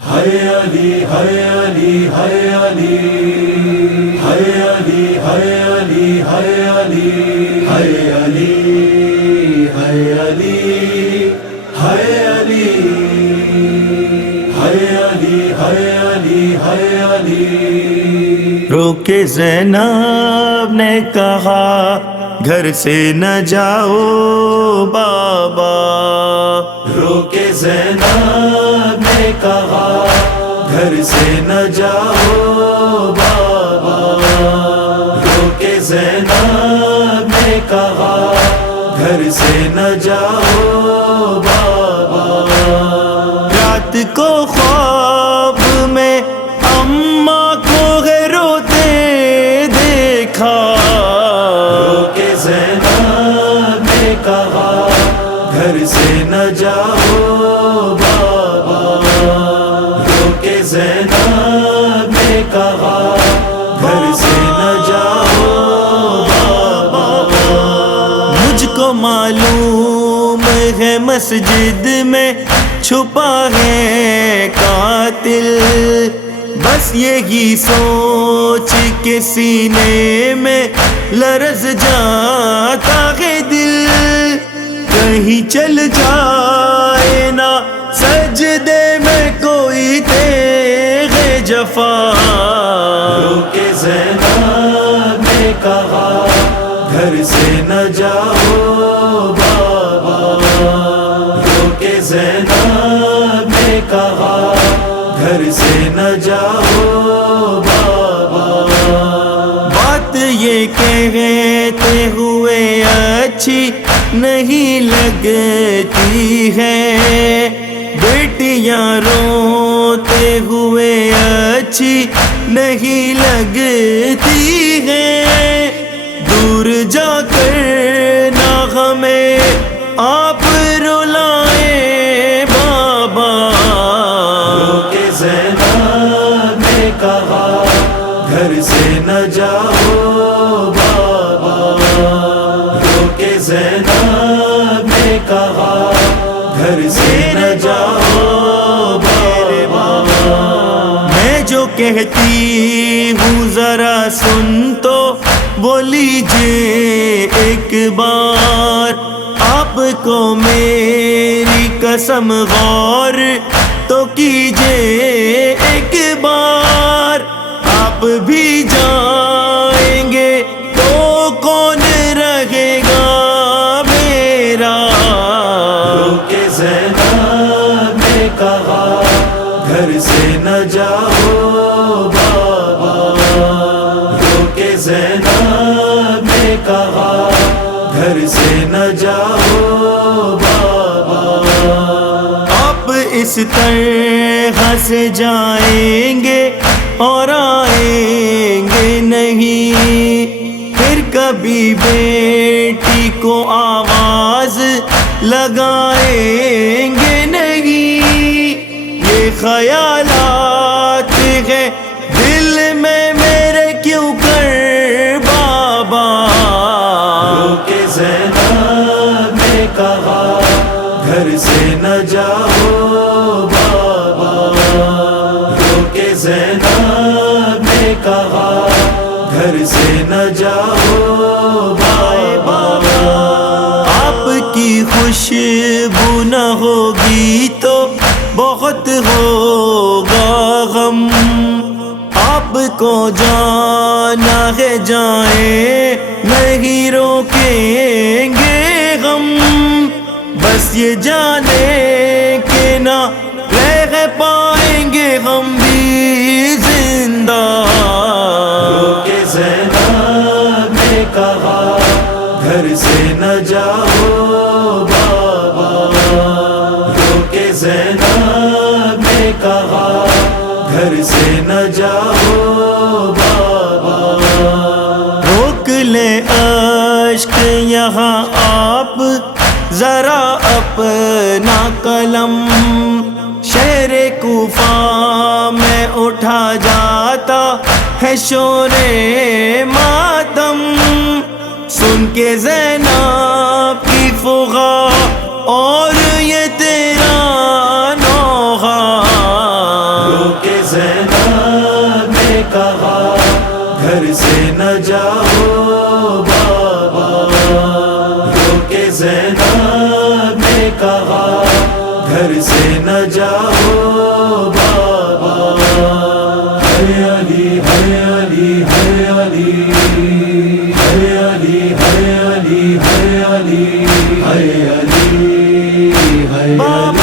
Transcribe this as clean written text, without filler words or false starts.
ہے علی ہے علی ہے علی ہے علی ہے علی ہے علی ہے علی ہے علی ہے علی ہے علی ہے علی ہے علی۔ روکے زینب نے کہا گھر سے نہ جاؤ بابا، روکے زینب نے کہا گھر سے نہ جاؤ بابا، روکے زینب نے کہا گھر سے نہ جاؤ بابا۔ رات کو خواب میں اماں کو ہے روتے دیکھا، روکے زینب نے کہا گھر سے نہ جاؤ بابا، روکے زینب نے کہا گھر سے نہ جاؤ بابا۔ مجھ کو معلوم ہے مسجد میں چھپا ہے قاتل، بس یہی سوچ کے سینے میں لرز جاتا ہے دل، کہیں چل جائے نا سجدے میں کوئی تیغ جفا۔ روکے زینب نے کہا گھر سے نہ جاؤ بابا، روکے زینب نے کہا گھر سے نہ جاؤ بابا۔ بات یہ کہتے ہوئے اچھی نہیں لگتی ہے، بیٹیاں روتے ہوئے اچھی نہیں لگتی ہے، دور جا کر نہ ہمیں آپ رلائیں بابا۔ روکے زینب نے کہا گھر سے نہ جاؤ بابا، روکے زینب نے کہا گھر سے نہ جاؤ میرے بابا۔ میں جو کہتی ہوں ذرا سن تو وہ لیجیے ایک بار، آپ کو میری قسم غور تو کیجیے ایک بار، آپ بھی جائیں گے تو کون رہے گا میرا۔ روکے زینب نے کہا گھر سے نہ جاؤ بابا، روکے زینب نے کہا گھر سے نہ جاؤ بابا۔ آپ اس طرح سے جائیں گے اور آئیں گے نہیں، پھر کبھی بیٹی کو آواز لگائیں گے نہیں، یہ خیالات ہے دل میں میرے کیوں کر بابا۔ روکے زینب نے کہا گھر سے نہ جاؤ بابا، روکے زینب نے کہا گھر سے نہ جاؤ بابا۔ آپ کی خوشبو نہ ہوگی تو بہت ہوگا غم، آپ کو جانا ہے جائیں نہیں روکیں گے ہم، بس یہ جانے کہ نہ رہ پائیں گے ہم بھی زندہ۔ روکے زینب نے کہا گھر سے نہ جاؤ بابا، روکے زینب نے کہا گھر سے نہ جاؤ بابا۔ روک لے اشک یہاں آپ ذرا اپنا قلم، شہر کوفہ میں اٹھا جاتا ہے شور ماتم، سن کے زینب کی فغا اور یہ تیرا نوحہ۔ نہ جاؤ بابا، رو کے زینب نے کہا گھر سے نہ جاؤ بابا، ہے علی ہے علی ہے علی ہے علی ہے علی ہے علی ہے علی ہے علی۔